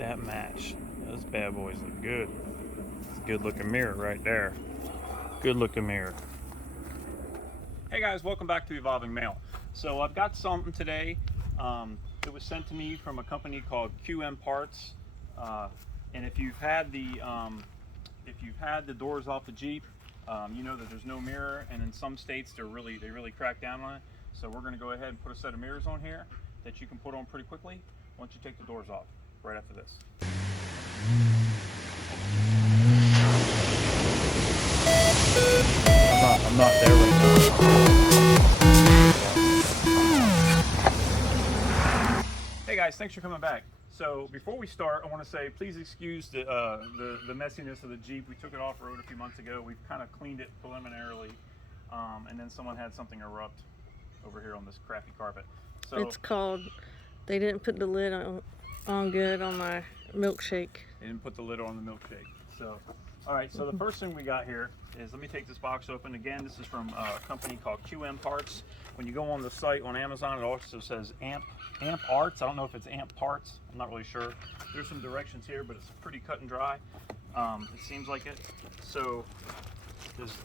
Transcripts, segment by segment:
at that match. Those bad boys look good. It's a good looking mirror right there. Good looking mirror. Hey guys, welcome back to Evolving Mail. So I've got something today. It was sent to me from a company called QMPARTS. And if you've had the doors off the Jeep, you know that there's no mirror, and in some states they really crack down on it. So we're going to go ahead and put a set of mirrors on here that you can put on pretty quickly once you take the doors off. Right after this. I'm not there right now. Hey guys, thanks for coming back. So before we start, I want to say please excuse the messiness of the Jeep. We took it off road a few months ago. We've kind of cleaned it preliminarily, and then someone had something erupt over here on this crappy carpet. So it's called, they didn't put the lid on good on my milkshake. They didn't put the lid on the milkshake. So, all right, so the first thing we got here is, let me take this box open. Again, this is from a company called QMPARTS. When you go on the site on Amazon, it also says QMPARTS. I don't know if it's Amp Parts. I'm not really sure. There's some directions here, but it's pretty cut and dry. It seems like it. So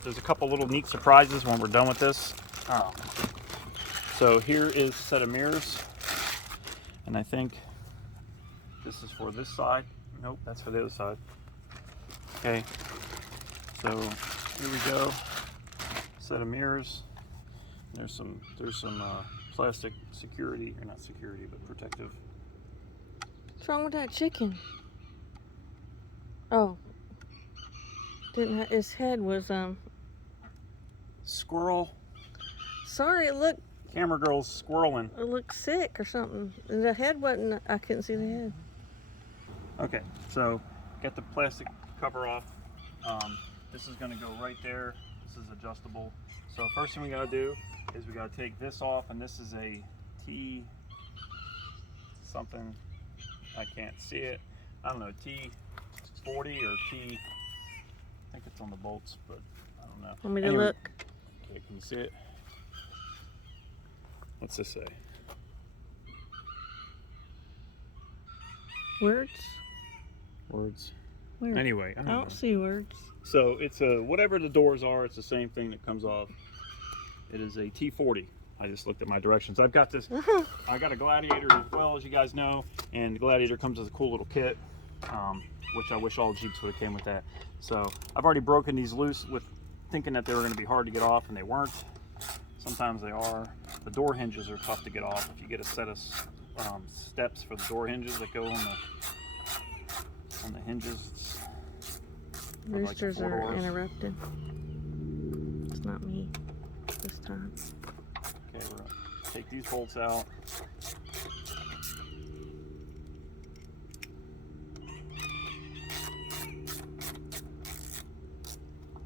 there's a couple little neat surprises when we're done with this. So here is a set of mirrors, and I think this is for this side. Nope, that's for the other side. Okay, so here we go. Set of mirrors. There's some plastic security, or not security, but protective. What's wrong with that chicken? Oh, his head was Squirrel. Sorry, look. Camera girl's squirreling. It looked sick or something. The head wasn't. I couldn't see the head. Okay, so get the plastic cover off. This is going to go right there. This is adjustable. So first thing we got to do is we got to take this off, and this is a T something. I can't see it. I don't know, T40 or T. I think it's on the bolts, but I don't know. Want me to look? Okay, can you see it? What's this say? Words? Words. Where? Anyway, I don't see words. So it's whatever the doors are, it's the same thing that comes off. It is a T40. I just looked at my directions. I've got this. I got a Gladiator as well, as you guys know, and the Gladiator comes with a cool little kit, which I wish all Jeeps would have came with that. So I've already broken these loose with thinking that they were going to be hard to get off, and they weren't. Sometimes they are. The door hinges are tough to get off. If you get a set of steps for the door hinges that go on the hinges. Roosters like are interrupted. It's not me this time. Okay, we're gonna take these bolts out.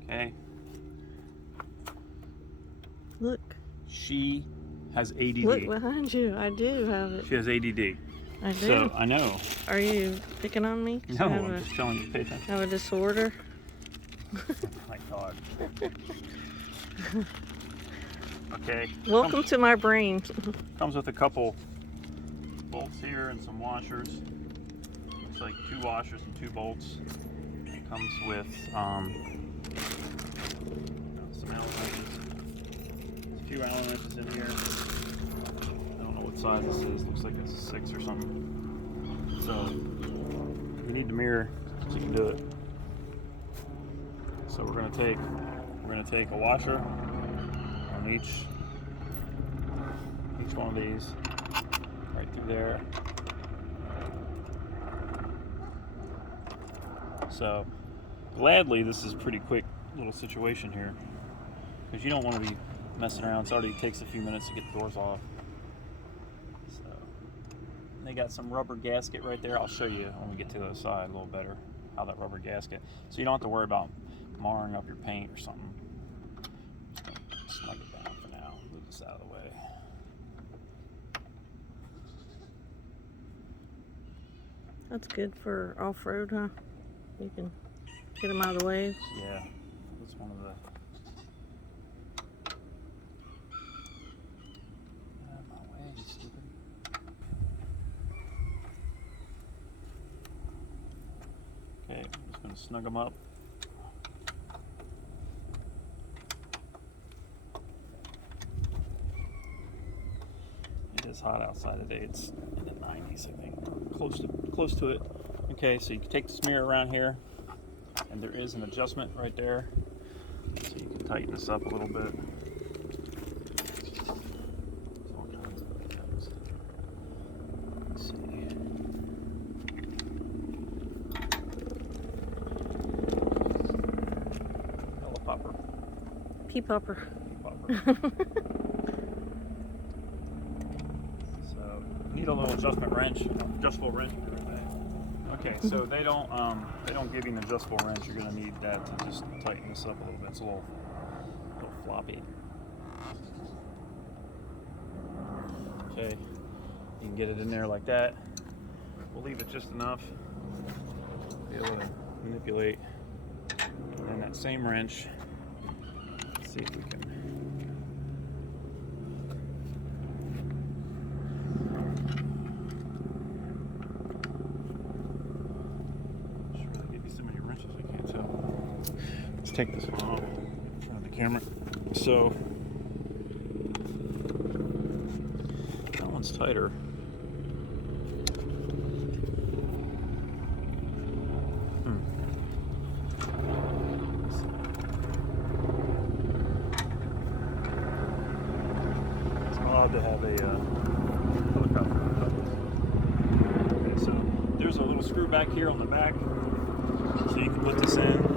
Okay. Look. She has ADD. Look behind you. I do have it. She has ADD. I do. So, I know. Are you picking on me? No, I'm just telling you, pay attention. Have a disorder? Oh my God. Okay. Welcome to my brain. Comes with a couple bolts here and some washers. Looks like 2 washers and 2 bolts. It comes with some Allen wrenches. There's a few Allen wrenches in here. I don't know what size this is. Looks like it's a 6 or something. So you need the mirror so you can do it. So we're gonna take a washer on each one of these, right through there. So gladly, this is a pretty quick little situation here, because you don't want to be messing around. It already takes a few minutes to get the doors off. So they got some rubber gasket right there. I'll show you when we get to the other side a little better how that rubber gasket, so you don't have to worry about marring up your paint or something. Just gonna snug it down for now. Move this out of the way. That's good for off-road, huh? You can get them out of the way. Yeah, that's one of the. Out of my way, you stupid. gonna snug them up. It is hot outside today. It's in the 90s, I think, close to it. Okay, so you can take this mirror around here, and there is an adjustment right there, so you can tighten this up a little bit. Let's see. Hello, popper. Pea popper. So need a little adjustment wrench, adjustable wrench. Okay, so they don't give you an adjustable wrench. You're gonna need that to just tighten this up a little bit. It's a little floppy. Okay, you can get it in there like that. We'll leave it just enough to be able to manipulate. And then that same wrench, let's see if we can. Take this one off in front of the camera. So that one's tighter. It's odd to have a helicopter. Okay, so there's a little screw back here on the back, so you can put this in.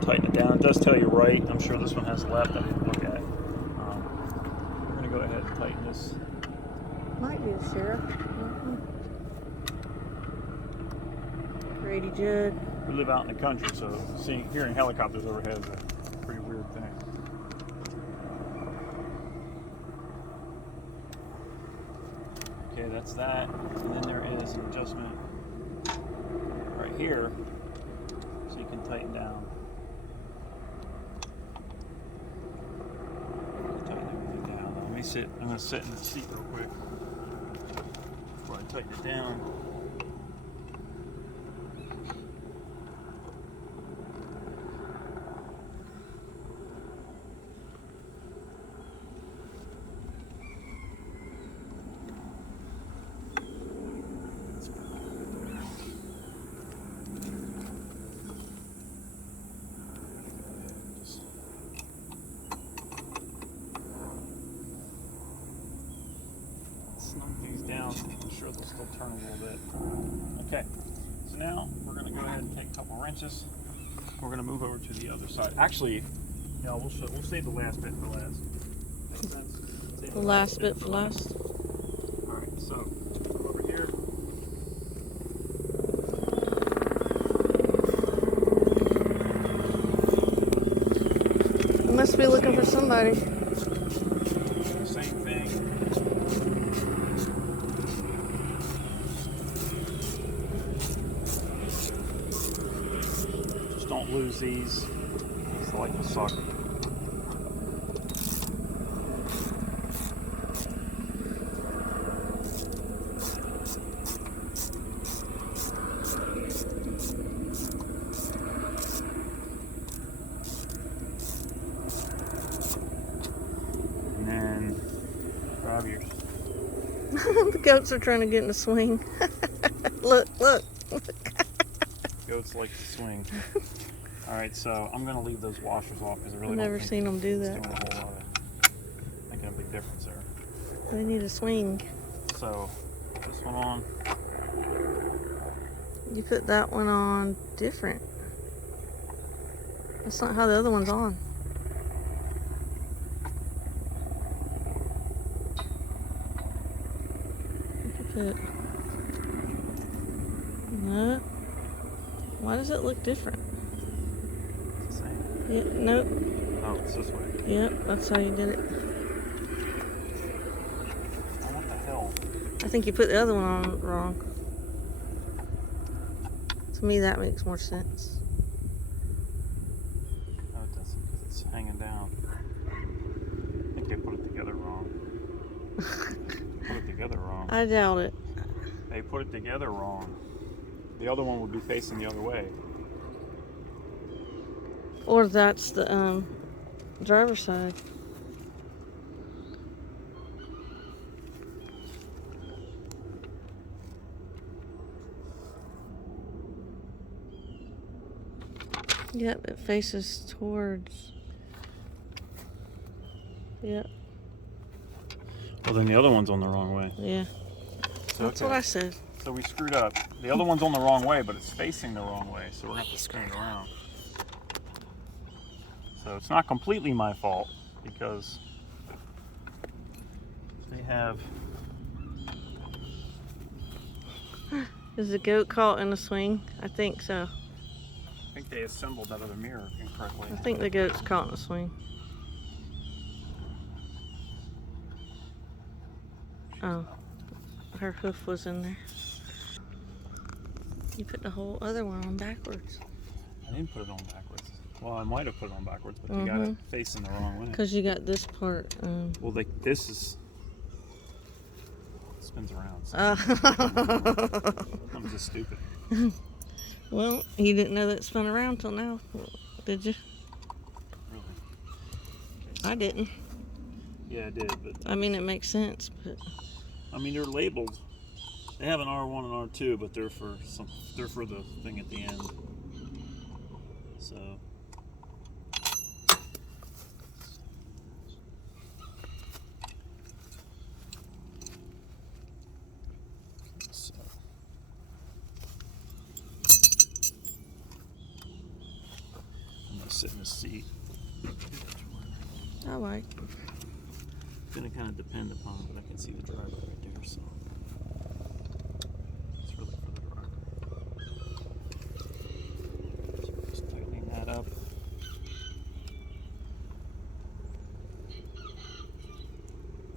Tighten it down. It does tell you right. I'm sure this one has left. I didn't look at. We're going to go ahead and tighten this. Might do, Sheriff. Grady Judd. We live out in the country, so hearing helicopters overhead is a pretty weird thing. Okay, that's that. And then there is an adjustment right here, so you can tighten down. I'm going to sit in the seat real quick before I tighten it down. Down. I'm sure they'll still turn a little bit. Okay, so now we're going to go ahead and take a couple wrenches. We're going to move over to the other side. Actually, we'll save the last bit for last. Make sense? Save The last bit for last. All right, so over here. You must be looking for somebody. Same thing. Don't lose these. These like to suck. And then grab yours. The goats are trying to get in the swing. Look. Goats like to swing. All right, so I'm gonna leave those washers off because I really I've never seen them do it's that. doing a whole lot of making a big difference there. They need a swing. So this one on. You put that one on different. That's not how the other one's on. Put. No. Why does it look different? It's the same. Yeah, nope. Oh, it's this way. Yep, that's how you did it. Oh, what the hell? I think you put the other one on wrong. To me, that makes more sense. No, it doesn't because it's hanging down. I think they put it together wrong. Put it together wrong. I doubt it. They put it together wrong. The other one would be facing the other way. Or that's the driver's side. Yep, it faces towards. Yep. Well, then the other one's on the wrong way. Yeah. So, That's what I said. So we screwed up. The other one's on the wrong way, but it's facing the wrong way, so we're gonna have to spin it around. So it's not completely my fault because they have. Is the goat caught in the swing? I think so. I think they assembled that other mirror incorrectly. I think the goat's caught in the swing. Oh, her hoof was in there. You put the whole other one on backwards. I didn't put it on backwards. Well, I might have put it on backwards, but you got it facing the wrong way. Because you got this part. Well, like this is. It spins around. So I'm just stupid. Well, you didn't know that it spun around till now, did you? Really? I didn't. Yeah, I did, but. I mean, it makes sense, but. I mean, they're labeled. They have an R1 and R2, but they're for the thing at the end. So. I'm gonna sit in the seat. All right. It's gonna kind of depend upon, but I can see the driver right there, so it's really for the driver. So just tightening that up.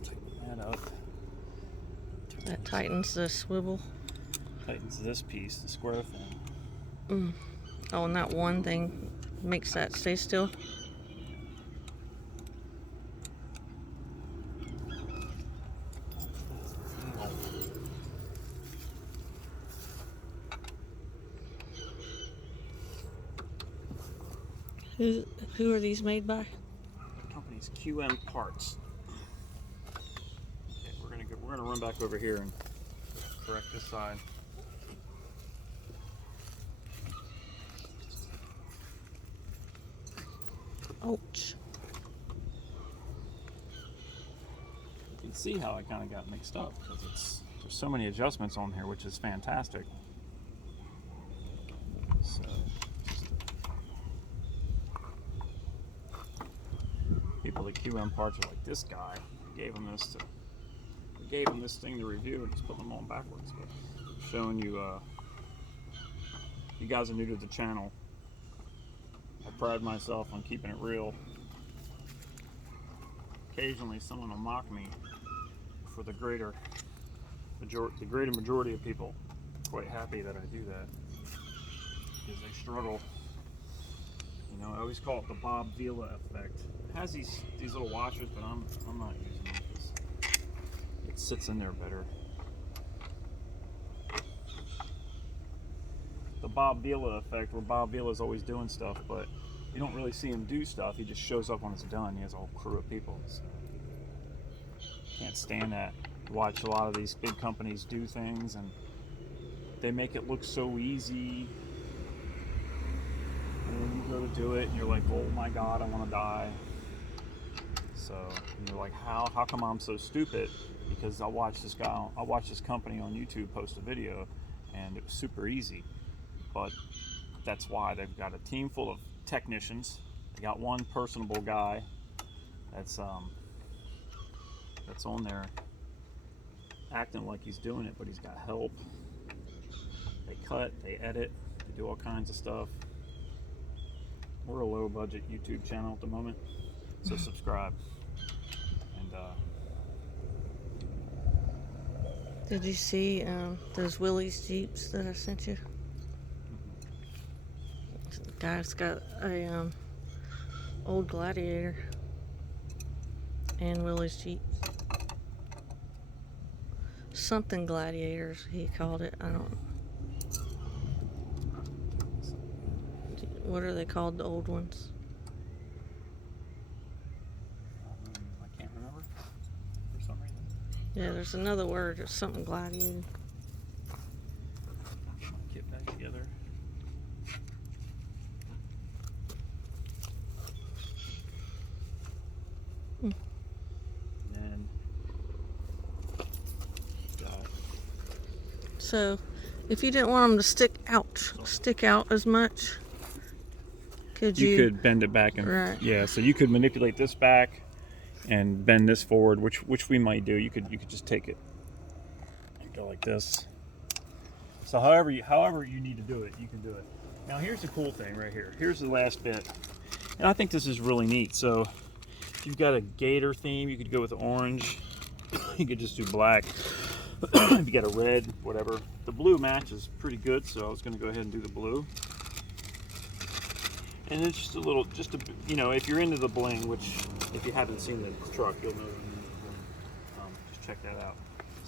Tighten that up. That tightens the swivel. Tightens this piece, the square thing. Oh, and that one thing makes that stay still. Who are these made by? The company's QMPARTS. Okay, we're gonna run back over here and correct this side. Ouch. You can see how I kind of got mixed up because there's so many adjustments on here, which is fantastic. So people at QMPARTS are like, this guy gave him this thing to review and just put them on backwards. But showing you, you guys are new to the channel. I pride myself on keeping it real. Occasionally someone will mock me for the greater majority of people. Quite happy that I do that because they struggle. You know, I always call it the Bob Vila effect. It has these little washers, but I'm not using them because it sits in there better. The Bob Vila effect, where Bob Vila is always doing stuff, but you don't really see him do stuff. He just shows up when it's done. He has a whole crew of people. So can't stand that. You watch a lot of these big companies do things, and they make it look so easy. And then you go to do it, and you're like, "Oh my God, I want to die." So and you're like, "How come I'm so stupid?" Because I watched this company on YouTube post a video, and it was super easy. But that's why they've got a team full of technicians. They got one personable guy that's on there acting like he's doing it, but he's got help. They cut, they edit, they do all kinds of stuff. We're a low budget YouTube channel at the moment, so subscribe. And Did you see those Willys Jeeps that I sent you? The guy's got a old Gladiator and Willys Jeeps. Something Gladiators, he called it. I don't. what are they called, the old ones? I can't remember for some reason. Yeah, there's another word. It's something gladiated. Get back together. Mm. And So, if you didn't want them to stick out as much, you could bend it back and right. yeah, so you could manipulate this back and bend this forward, which we might do. You could just take it and go like this. So however you need to do it, you can do it. Now here's the cool thing right here. Here's the last bit, and I think this is really neat. So if you've got a gator theme, you could go with orange. You could just do black. If you got a red, whatever. The blue matches pretty good, so I was going to go ahead and do the blue. And it's just a little, you know, if you're into the bling, which if you haven't seen the truck, you'll know. Just check that out.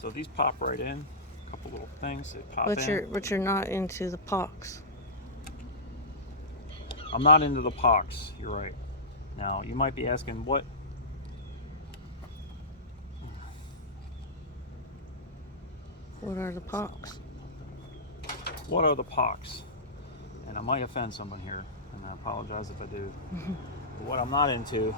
So these pop right in. A couple little things that pop in. But you're not into the pox. I'm not into the pox. You're right. Now you might be asking what. What are the pox? What are the pox? And I might offend someone here, and I apologize if I do. But what I'm not into.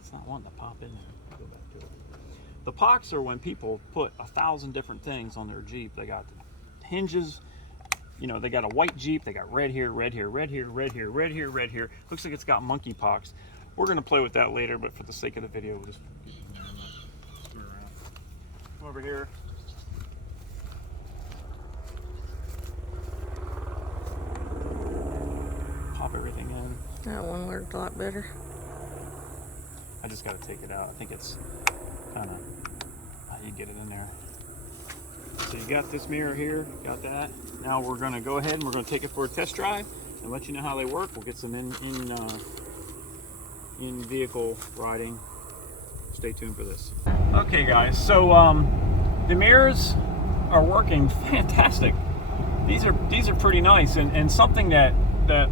It's not wanting to pop in there. Go back to it. The pox are when people put 1,000 different things on their Jeep. They got hinges. You know, they got a white Jeep. They got red here, red here, red here, red here, red here, red here. Looks like it's got monkey pox. We're going to play with that later, but for the sake of the video, we'll just screw around. Come over here. Pop everything in. That one worked a lot better. I just got to take it out. I think it's kind of how you get it in there. So you got this mirror here, got that. Now we're going to go ahead and we're going to take it for a test drive and let you know how they work. We'll get some in vehicle riding. Stay tuned for this. Okay guys, so the mirrors are working fantastic. These are pretty nice, and something that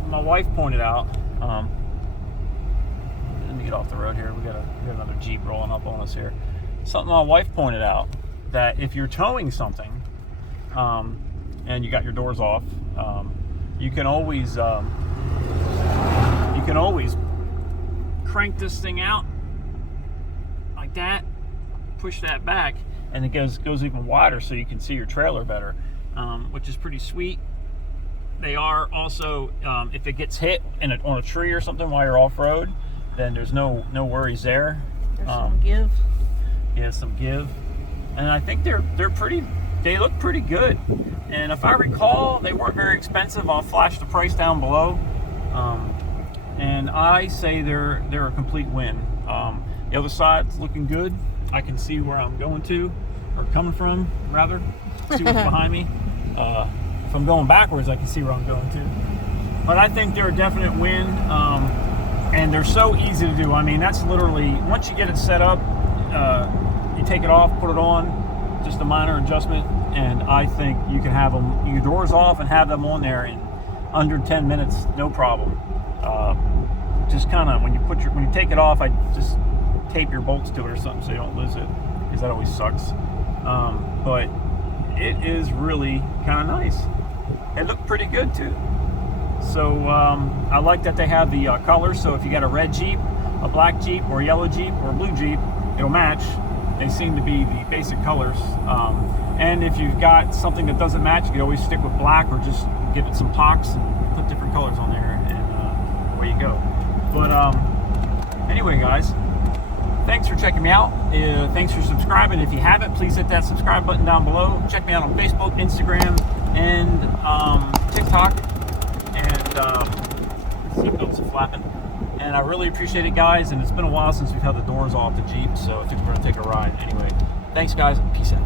my wife pointed out. Let me get off the road here. We got another Jeep rolling up on us here. Something my wife pointed out, that if you're towing something and you got your doors off, you can always crank this thing out like that, push that back, and it goes even wider so you can see your trailer better, which is pretty sweet. They are also, if it gets hit on a tree or something while you're off-road, then there's no worries there. There's some give. Yeah, some give. And I think they look pretty good. And if I recall, they weren't very expensive. I'll flash the price down below. And I say they're a complete win. The other side's looking good. I can see where I'm going to, or coming from, rather. See what's behind me. If I'm going backwards, I can see where I'm going to. But I think they're a definite win. And they're so easy to do. I mean, that's literally, once you get it set up, you take it off, put it on, just a minor adjustment, and I think you can have them, your doors off and have them on there in under 10 minutes, no problem. Just kind of, when you take it off, I just tape your bolts to it or something so you don't lose it, because that always sucks. But it is really kind of nice. It looked pretty good too. So I like that they have the colors, so if you got a red Jeep, a black Jeep, or a yellow Jeep, or a blue Jeep, it'll match. They seem to be the basic colors. And if you've got something that doesn't match, you can always stick with black, or just give it some pox and put different colors on there, and away you go. But anyway, guys, thanks for checking me out. Thanks for subscribing. If you haven't, please hit that subscribe button down below. Check me out on Facebook, Instagram, and TikTok. And seatbelts are flapping. And I really appreciate it, guys. And it's been a while since we've had the doors off the Jeep, so I think we're going to take a ride. Anyway, thanks, guys. Peace out.